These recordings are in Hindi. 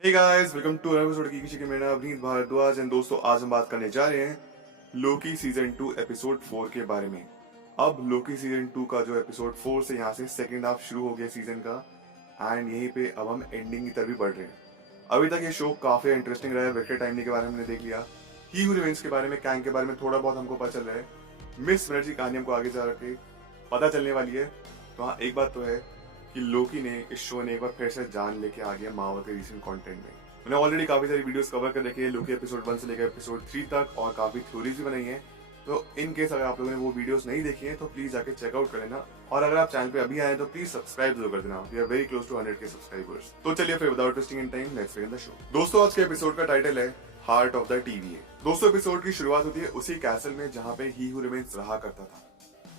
Hey guys, welcome to episode की किसी के मेरा अभिनीत भारद्वाज एंड दोस्तों, आज हम बात करने जा रहे हैं लोकी सीजन 2 एपिसोड 4 के बारे में। अब लोकी सीजन 2 का जो एपिसोड 4 से यहाँ से सेकंड हाफ शुरू हो गया सीजन का एंड यहीं पे अब हम एंडिंग की तरफ बढ़ रहे हैं। अभी तक ये शो काफी इंटरेस्टिंग रहा है। विक्टर टाइमली के बारे में हमने देख लिया, ही हू रिमेन्स के बारे में, कैंग के बारे में थोड़ा बहुत हमको पता चल रहा है। मिस मिनट की कहानी हमको आगे जा के पता चलने वाली है। तो हाँ, एक बात तो है कि लोकी ने, इस शो ने एक बार फिर से जान लेके आ गया मार्वल के रिसेंट कंटेंट में। मैंने ऑलरेडी काफी सारी वीडियोस कवर कर रखी है लोकी एपिसोड 1 से लेकर एपिसोड 3 तक, और काफी थ्योरीज भी बनाई है। तो इन केस अगर आप लोगों ने वो वीडियोस नहीं देखी है तो प्लीज जाके चेकआउट कर लेना, और अगर आप चैनल पे अभी आए तो प्लीज सब्सक्राइब जरूर कर देना। We are very close to 100 के सब्सक्राइबर्स। तो चलिए फिर without wasting in time let's begin the show. दोस्तों, आज के एपिसोड का टाइटल है हार्ट ऑफ द टीवीए। दोस्तों, एपिसोड की शुरुआत होती है उसी कैसल में जहाँ पे ही हू रिमेन्स रहा करता था,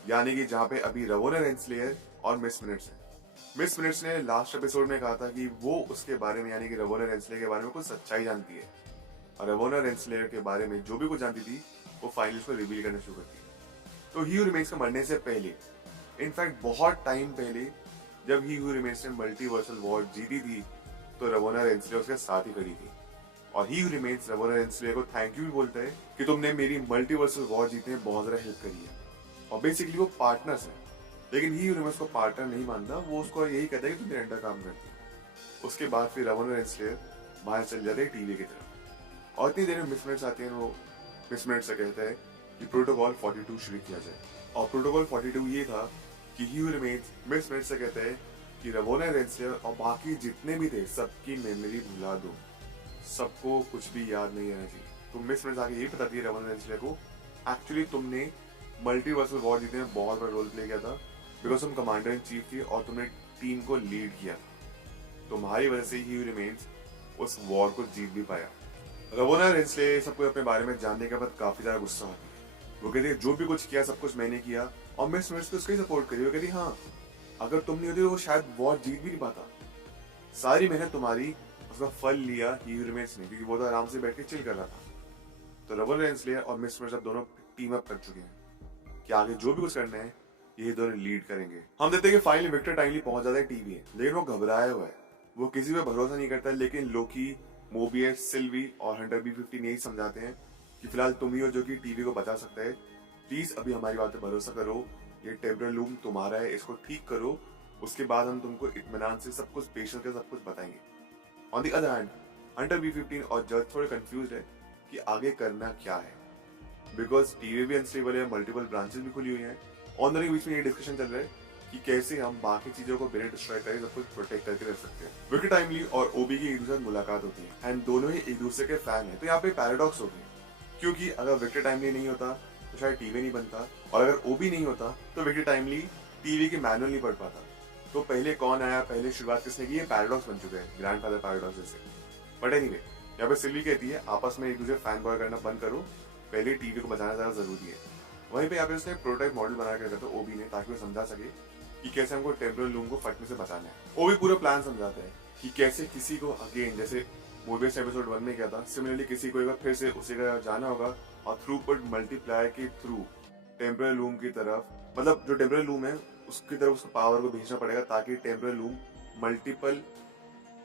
यानी कि जहाँ पे अभी रवोना रेंसलेयर और मिस मिनट्स है। मिस मिनट्स ने लास्ट एपिसोड में कहा था कि वो उसके बारे में, यानी कि रवोना रेंसलेयर के बारे में कुछ सच्चाई जानती है, और रवोना रेंसलेयर के बारे में जो भी कुछ जानती थी वो फाइनल्स को रिवील करना शुरू करती है। तो ही हू रिमेन्स के मरने से पहले, इनफैक्ट बहुत टाइम पहले, जब ही हू रिमेन्स ने मल्टीवर्सल वॉर जीती थी तो रवोना रेंसलेयर उसके साथ ही खड़ी थी, और ही हू रिमेन्स रवोना रेंसलेयर को थैंक यू भी बोलता है कि तुमने मेरी मल्टीवर्सल वॉर जीतने में बहुत ज्यादा हेल्प करी है। और बेसिकली वो पार्टनर्स है, लेकिन ही यूनिवर्स को पार्टनर नहीं मानता। वो उसको यही कहता है कि तुम मेरे अंडर काम करती है। उसके बाद फिर रवोना रेंसलेयर बाहर चल जाते हैं टीवी की तरफ, और इतनी देर में मिस मिनट्स आती है। वो मिस मिनट से कहता है कि प्रोटोकॉल 42 शुरू किया जाए, और प्रोटोकॉल 42 ये था कि ही रिमेन्स मिस मिनट से कहता है कि रवोना रेंसलेयर और बाकी जितने भी थे सबकी मेमोरी भुला दो, सबको कुछ भी याद नहीं रहना चाहिए। तो मिस मिनट्स आगे यही बताती है रवोना रेंसलेयर को, एक्चुअली तुमने मल्टीवर्सल वॉर जीतने में बहुत बड़ा रोल प्ले किया था, बिकॉज तुम कमांडर इन चीफ थी और तुमने टीम को लीड किया था। तुम्हारी वजह से ही रिमेन्स उस वॉर को जीत भी पाया। रवोना रेंसले सबको अपने बारे में जानने के बाद काफी ज्यादा गुस्सा होती है। वो कहती है जो भी कुछ किया सब कुछ मैंने किया, और मिस मिनट्स को उसका ही सपोर्ट करी। वो कहती हाँ, अगर तुम नहीं होती तो वो शायद वॉर जीत भी नहीं पाता। सारी मेहनत तुम्हारी, उसका फल लिया ही रिमेन्स ने, क्योंकि वो तो आराम से बैठ के चिल कर रहा था। तो रवोना रेंसले और मिस मिनट्स अब दोनों टीम अप कर चुके हैं कि आगे जो भी कुछ करना है ये दोनों लीड करेंगे। हम देखते हैं कि फाइनली विक्टर टाइमली पहुंच जाता है टीवी है, लेकिन वो घबराया हुआ है। वो किसी पे भरोसा नहीं करता, लेकिन लोकी, मोबियस, सिल्वी और हंटर B-15 यही समझाते हैं कि फिलहाल तुम ही हो जो कि टीवी को बचा सकता है। प्लीज अभी हमारी बात पे भरोसा करो, ये टेम्परल लूम तुम्हारा है, इसको ठीक करो, उसके बाद हम तुमको इत्मीनान से सब कुछ, पेशेंस के सब कुछ बताएंगे। On the other hand, Hunter B-15 और जज थोड़े कंफ्यूज है कि आगे करना क्या है, बिकॉज टीवी भी अनस्टेबल है, मल्टीपल ब्रांचेस भी खुली हुई हैं। ऑन द बीच में ये डिस्कशन चल रहा है कि कैसे हम बाकी चीजों को बिना डिस्ट्रॉय करें सब कुछ प्रोटेक्ट करके रख सकते हैं। विक्टर टाइमली और ओबी की एक दूसरे से मुलाकात होती है एंड दोनों ही एक दूसरे के फैन है। तो यहाँ पे पैराडॉक्स होगी, क्योंकि अगर विक्टर टाइमली नहीं होता तो शायद टीवी नहीं बनता, और अगर ओबी नहीं होता तो विक्टर टाइमली टीवी के मैनुअल नहीं पढ़ पाता। तो पहले कौन आया, पहले शुरुआत किसने की, ये पैराडॉक्स बन चुके हैं, ग्रैंडफादर पैराडॉक्स जैसे। बट एनीवे, यहाँ पे सिल्वी कहती है आपस में एक दूसरे फैन बॉय करना बंद करो, पहले टीवी को बचाना ज्यादा जरूरी है। वहीं पे यहाँ पे उसने प्रोटोटाइप मॉडल बना के रखा था ओबी ने, ताकि वो समझा सके कि कैसे हमको टेम्परल लूम को फटने से बचाना है। ओबी पूरा प्लान समझाता है कि कैसे किसी को अगेन, जैसे मोबियस एपिसोड 1 में किया था, सिमिलरली किसी को एक बार फिर से उसी का जाना होगा और थ्रूपुट मल्टीप्लाई के थ्रू टेम्परल लूम की तरफ, मतलब जो टेम्परल लूम है उसकी तरफ उसको पावर को भेजना पड़ेगा, ताकि टेम्परल लूम मल्टीपल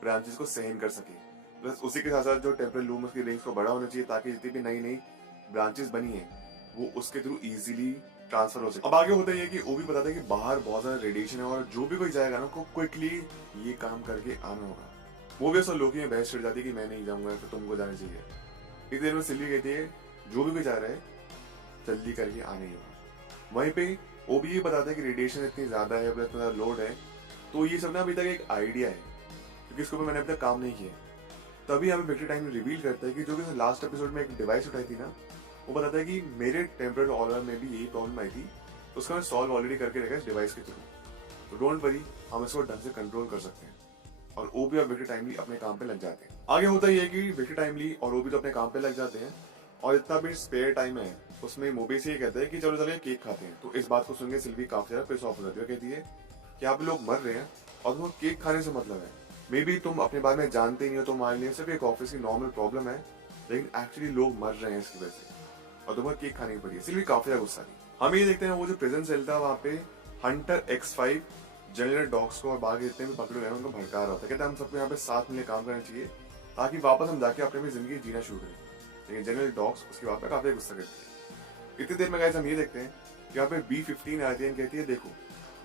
ब्रांचेस को सहन कर सके। प्लस उसी के साथ साथ जो टेम्परल लूम उसकी रेंज को बड़ा होना चाहिए, ताकि जितनी भी नई नई ब्रांचेस बनी है वो उसके थ्रू इजीली ट्रांसफर हो सके। अब आगे होता है कि वो भी बताता है कि बाहर बहुत ज्यादा रेडिएशन है, और जो भी कोई जाएगा ना, को क्विकली ये काम करके आना होगा। मोबियस और लोकी में बहस छिड़ जाती है कि मैं नहीं जाऊंगा, फिर तुमको जाना चाहिए। इस देर में सिल्वी कहती है जो भी कोई जा रहा है जल्दी करके आने ही होगा। वहीं पे वो भी ये बताता है कि रेडिएशन इतनी ज्यादा है, इतना ज्यादा लोड है, तो ये सब ना अभी तक एक आइडिया है, क्योंकि इसके ऊपर मैंने अभी तक काम नहीं किया। तभी हमें विक्टर टाइम रिवील करता है कि जो कि लास्ट एपिसोड में एक डिवाइस उठाई थी ना, वो बताता है कि मेरे टेम्परल ऑर्डर में भी यही प्रॉब्लम आई थी, तो उसका मैं सॉल्व ऑलरेडी करके रखा इस डिवाइस के थ्रू। तो डोंट वरी, हम इसको ढंग से कंट्रोल कर सकते हैं। और ओबी और विक्टर टाइमली अपने काम पे लग जाते हैं। आगे होता ही है कि विक्टर टाइमली और ओबी तो अपने काम पे लग जाते हैं, और इतना भी स्पेयर टाइम है उसमें मोबी से ये कहता है कि चलो चलो केक खाते हैं। तो इस बात को सुनकर सिल्वी काफी ज्यादा पिस ऑफ हो जाती है, कहती है कि आप लोग मर रहे हैं और तुम्हें केक खाने से मतलब है। मे बी तुम अपने बारे में जानते नहीं हो, तुम्हारे लिए सिर्फ एक ऑफिस की नॉर्मल प्रॉब्लम है, लेकिन एक्चुअली लोग मर रहे हैं इसकी वजह से, और तुम्हें केक खानी पड़ी है। सिल्वी काफी ज्यादा गुस्सा थी। हम ये देखते हैं वो जो प्रेजेंट सेल था वहाँ पे हंटर X5 जनरल डॉग्स को और बाकी जितने भी पकड़े हुए हैं उनको भड़का रहा था। कहते हैं हम सबको यहाँ पे साथ मिलकर काम करना चाहिए, ताकि वापस हम जाके अपने जिंदगी जीना शुरू करें। लेकिन जनरल डॉग्स उसकी बात पर काफी गुस्सा करती है। इतनी देर में गाइस हम ये देखते हैं कि यहाँ पे B15 आती है, कहती है देखो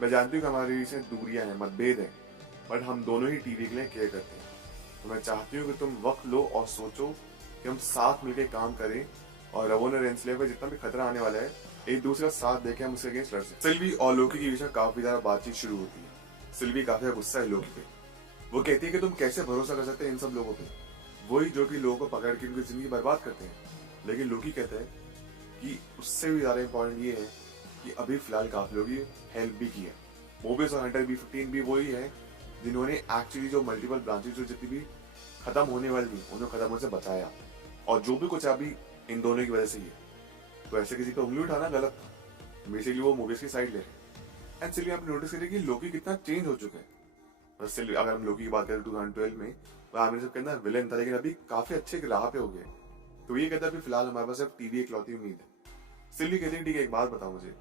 मैं जानती हूँ कि हमारे बीच में दूरियां हैं, मतभेद है, बट हम दोनों ही टीवी के लिए केयर करते हैं। तो मैं चाहती हूँ कि तुम वक्त लो और सोचो कि हम साथ मिलकर काम करें और रवोना रेंसले पर जितना भी खतरा आने वाला है एक दूसरे का साथ देके हम उसके अगेंस्ट लड़ सकते। सिल्वी और लोकी के बीच में काफी ज्यादा बातचीत शुरू होती है। सिल्वी काफी ज्यादा गुस्सा है लोकी पे। वो कहती है कि तुम कैसे भरोसा कर सकते हैं इन सब लोगों पे, वही जो कि लोगों को पकड़ के उनकी जिंदगी बर्बाद करते हैं। लेकिन लोकी कहता है कि उससे भी ज्यादा इंपॉर्टेंट ये है कि अभी फिलहाल काफी लोगों की हेल्प भी की है। मोबियस और हंटर B15 भी वही है जिन्होंने एक्चुअली जो मल्टीपल ब्रांचेस जो जितनी भी खत्म होने वाली थी उन्हें खत्म होने से बचाया, और जो भी कुछ अभी इन दोनों की वजह से ही है। तो ऐसे किसी पे उंगली उठाना गलत था। बेसिकली वो मूवीज की साइड ले रहे। एंड सिल्वी आपने नोटिस करिए कि लोकी कितना चेंज हो चुका है। बस सिल्वी, अगर हम लोकी की बात करें 2012 में, वह आमिर सब के अंदर विलेन था, लेकिन अभी काफी अच्छे राह पे हो गए। तो ये कहता है अभी फिलहाल हमारे पास सिर्फ टीवी इकलौती उम्मीद है। सिल्वी कहती है ठीक है, एक बात बताओ मुझे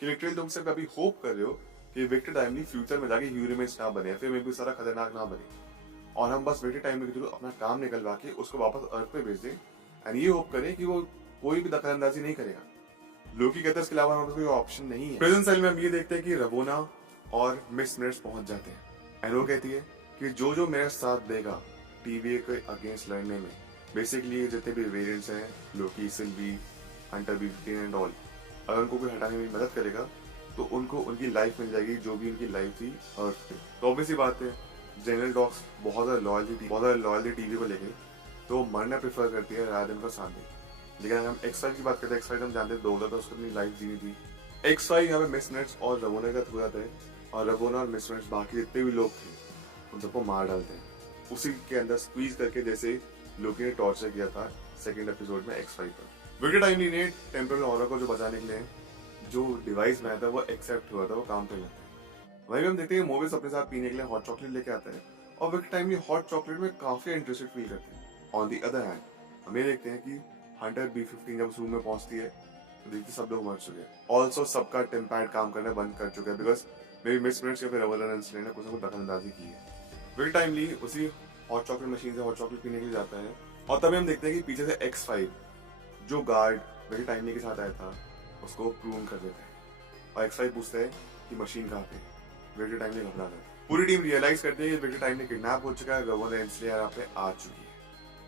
कि लिटरली तुम सिर्फ अभी होप कर रहे हो कि विक्टर टाइमली फ्यूचर में जाके ह्यूरिमेज ना बने, फिर में भी सारा खतरनाक ना बने, और हम बस विक्टर टाइमली के थ्रू अपना काम निकलवा के उसको वापस अर्थ पे भेज दें एंड ये होप करें कि वो कोई भी दखलंदाजी नहीं करेगा। लोकी कहता है इसके अलावा हमारे पास कोई ऑप्शन नहीं है। प्रिजन सेल में हम ये देखते हैं कि रवोना और मिस मिनट्स पहुंच जाते हैं एंड वो कहती है कि जो मेरा साथ देगा टीवी के अगेंस्ट लड़ने में, बेसिकली जितने भी वेरिएंट्स हैं Loki, Sylvie, Hunter B15 and all, अगर उनको कोई हटाने में मदद करेगा तो उनको उनकी लाइफ मिल जाएगी जो भी उनकी लाइफ थी अर्थ पे। तो ऑब्वियसली बात है जनरल डॉग्स बहुत ज्यादा लॉयल थी टीवी को लेके, तो मरना प्रेफर करती है rather than उनका साथ दें। लेकिन अगर हम X5 की बात करते हैं, X5 हम जानते हैं दौलत था, उसको अपनी लाइफ जीनी थी। X5 यहाँ पे मिस मिनट्स और रवोना का थ्रू जाता है, और रवोना और मिस मिनट्स बाकी जितने भी लोग थे उन सबको मार डालते हैं उसी के अंदर स्क्वीज करके, जैसे लोकी ने टॉर्चर किया था सेकंड एपिसोड में X5 पर। विक्टर टाइमली ने टेम्परल ऑरा को जो बचाने के लिए जो डिवाइस बनाया था वो एक्सेप्ट हुआ था, वो काम पे लगता है। वहीं हम देखते हैं मोबिस अपने साथ पीने के लिए हॉट चॉकलेट लेके आता है और विक्टर टाइमली हॉट चॉकलेट में काफी इंटरेस्टेड फील करते हैं। ऑन दी अदर हैंड हम ये देखते हैं कि हंटर B15 जब उस रूम में पहुंचती है तो देखते सब लोग मर चुके हैं। ऑल्सो सबका टेम्पैड काम करना बंद कर चुका है, because may be miss minutes या फिर रवोना रेंसले ने कुछ ना कुछ दखलंदाजी की है। विक्टर टाइमली उसी हॉट चॉकलेट मशीन से हॉट चॉकलेट पीने के लिए जाता है, और तभी हम देखते हैं कि पीछे से X5 जो गार्ड विक्टर टाइमली के साथ आया था उसको प्रून कर देता है, और X5 पूछता है कि मशीन कहाँ पे। विक्टर टाइमली घबरा जाता है। पूरी टीम रियलाइज करती है कि विक्टर टाइमली किडनैप हो चुका है, रवोना रेंसलेयर यहाँ पे आ चुकी है,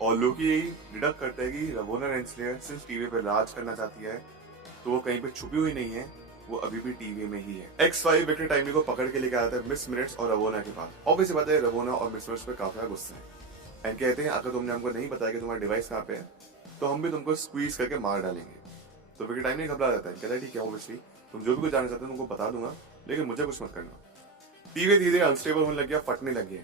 और लोकी यही डिडक्ट करता है कि रवोना रेंसलेयर सिर्फ टीवी पे राज करना चाहती है, तो वो कहीं पे छुपी हुई नहीं है, वो अभी भी टीवी में ही है। X5 विक्टर टाइमली को पकड़ के लेके आता है मिस मिनट्स और रवोना के पास। ऑब्वियसली बात है रवोना और मिस मिनट्स पे काफी गुस्सा है एंड कहते हैं अगर तुमने हमको नहीं बताया कि तुम्हारा डिवाइस कहाँ पे है तो हम भी तुमको स्क्वीज करके मार डालेंगे। तो विक्टर टाइमली घबरा जाता है, कहता है ठीक है ऑब्वियसली तुम जो भी कुछ जानना चाहते हो तुमको बता दूंगा, लेकिन मुझे कुछ मत करना। टीवी धीरे धीरे अनस्टेबल होने लग गया, फटने लग गया।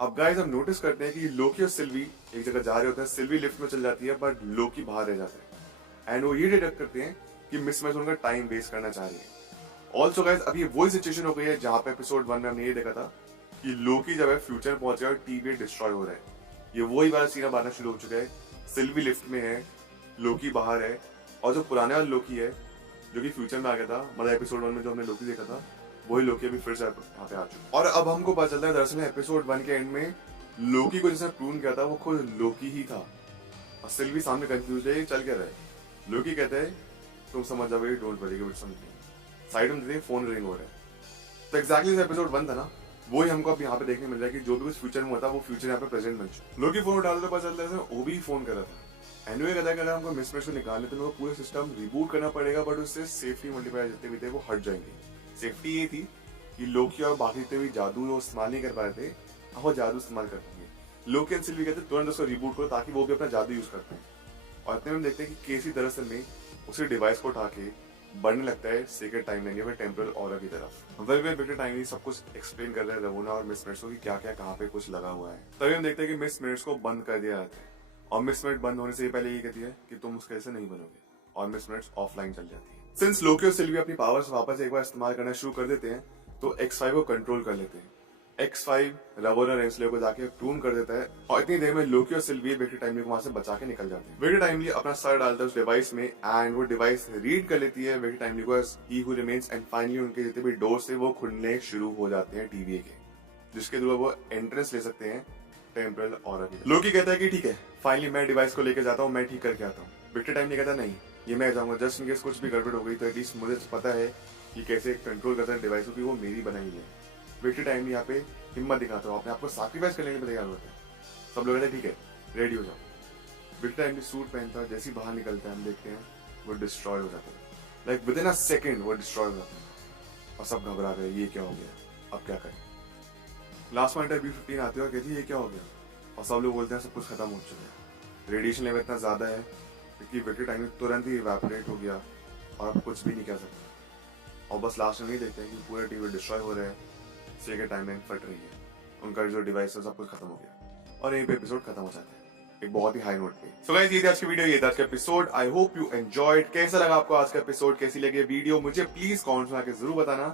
अब गाइस हम नोटिस करते हैं कि लोकी और सिल्वी एक जगह जा रहे होते हैं। सिल्वी लिफ्ट में चल जाती है बट लोकी बाहर रह जाता है एंड वो ये डिडक्ट करते हैं कि मिस मैच उनका टाइम वेस्ट करना चाह रही है। ऑल्सो गाइस अब ये वही सिचुएशन हो गई है जहां पे एपिसोड 1 में हमने ये देखा था कि लोकी जब है फ्यूचर पहुंच गया और टीवी डिस्ट्रॉय हो रहा है। ये वही वाला सीन अब आना शुरू हो चुका है। सिल्वी लिफ्ट में है, लोकी बाहर है, और जो पुराने वाला लोकी है जो कि फ्यूचर में आ गया था, मतलब एपिसोड 1 में जो हमने लोकी देखा था वही लोकी अभी फिर से यहाँ पे आ चुका। और अब हमको पता चलता है दरअसल एपिसोड 1 के एंड में लोकी को जिसने प्रून किया था वो खुद लोकी ही था, और सिल्वी सामने कंफ्यूज है ये चल क्या रहा है। लोकी कहता है तुम समझ जाओगे, don't worry with something. Side में देखते फोन रिंग हो रहा है। तो एग्जैक्टली एपिसोड 1 था ना, वही हमको अब यहाँ पे देखने मिल रहा है कि जो भी कुछ फ्यूचर में हुआ था वो फ्यूचर यहाँ पे प्रेजेंट बन चुका। लोकी फोन उठा तो पता चलता है वो भी फोन कर रहा था। एंड कहता है कि अगर हमको मिस मैच को निकालने तो पूरा सिस्टम रिबूट करना पड़ेगा, बट उससे सेफ्टी मल्टीप्लायर जितने भी थे वो हट जाएंगे। सेफ्टी ये थी कि लोकी और बाकी जितने भी जादू वो इस्तेमाल नहीं कर पाए थे अब वो जादू इस्तेमाल कर पाएंगे। लोकी एंड सिल्वी कहते तुरंत उसको रिबूट करो ताकि वो भी अपना जादू यूज करते हैं। और इतने में देखते हैं कि केसी दरअसल में उसी डिवाइस को उठा के बढ़ने लगता है सीक्रेट टाइमलाइन या फिर टेम्परल ऑरा की तरफ। विक्टर टाइमलाइन सब कुछ एक्सप्लेन कर रहे हैं रवोना और मिस मिनट्स को कि क्या क्या कहाँ पे कुछ लगा हुआ है। तभी हम देखते हैं कि मिस मिनट्स को बंद कर दिया जाता है, और मिस मिनट बंद होने से पहले ये कहती है कि तुम उसके ऐसे नहीं बनोगे, और मिस मिनट्स ऑफलाइन चल जाती है। सिंस लोकी और सिल्वी अपनी पावर्स वापस एक बार इस्तेमाल करना शुरू कर देते हैं तो X5 को कंट्रोल कर लेते हैं। X5 रवोना रेंसले को जाके प्रून कर देता है, और इतनी देर में लोकी और सिल्वी विक्टर टाइमली को वहां से बचा के निकल जाते हैं। विक्टर टाइमली अपना सर डालता है उस डिवाइस में एंड वो डिवाइस रीड कर लेती है विक्टर टाइमली को as He Who Remains, and finally उनके जितने भी डोर्स थे वो खुलने शुरू हो जाते हैं टीवी के, जिसके थ्रू वो एंट्रेंस ले सकते हैं टेम्परल और लोकी कहता है कि ठीक है, फाइनली मैं डिवाइस को लेके जाता हूँ, मैं ठीक करके आता हूँ। विक्टर टाइम नहीं कहता नहीं, ये मैं जाऊंगा, जस्ट इन केस कुछ भी गड़बड़ हो गई तो एटलीस्ट मुझे पता है कि कैसे कंट्रोल करता है डिवाइस को, कि वो मेरी बनाई है। विक्टर टाइम यहाँ पे हिम्मत दिखाता हूँ, अपने आपको सैक्रिफाइस करने के लिए तैयार होता है। सब लोग कहते हैं ठीक है रेडी हो जाओ। विक्टर टाइम भी सूट पहनता है, जैसे ही बाहर निकलता है हम देखते हैं वो डिस्ट्रॉय हो जाता है। Like with in a second वो डिस्ट्रॉय हो जाता है और सब घबरा गए, ये क्या हो गया, अब क्या करें। लास्ट में इंटरव्यू 15 आती है और कहती है ये क्या हो गया, और सब लोग बोलते हैं सब कुछ खत्म हो चुका है। रेडिएशन लेवल इतना ज्यादा है क्योंकि विक्टर टाइम तुरंत ही इवेपोरेट हो गया और अब कुछ भी नहीं कर सकता। और बस लास्ट में नहीं देखते हैं कि पूरा टीवी डिस्ट्रॉय हो रहा है, सेकंड टाइमलाइन फट रही है, उनका जो डिवाइस है सब कुछ खत्म हो गया और यहीं पे एपिसोड खत्म हो जाता है एक बहुत ही हाई नोट पे। सो गाइस, ये थी आज की वीडियो, ये था आज का episode. I hope you enjoyed. कैसा लगा आपको आज का एपिसोड, कैसी लगी वीडियो, मुझे प्लीज कमेंट्स में आके जरूर बताना।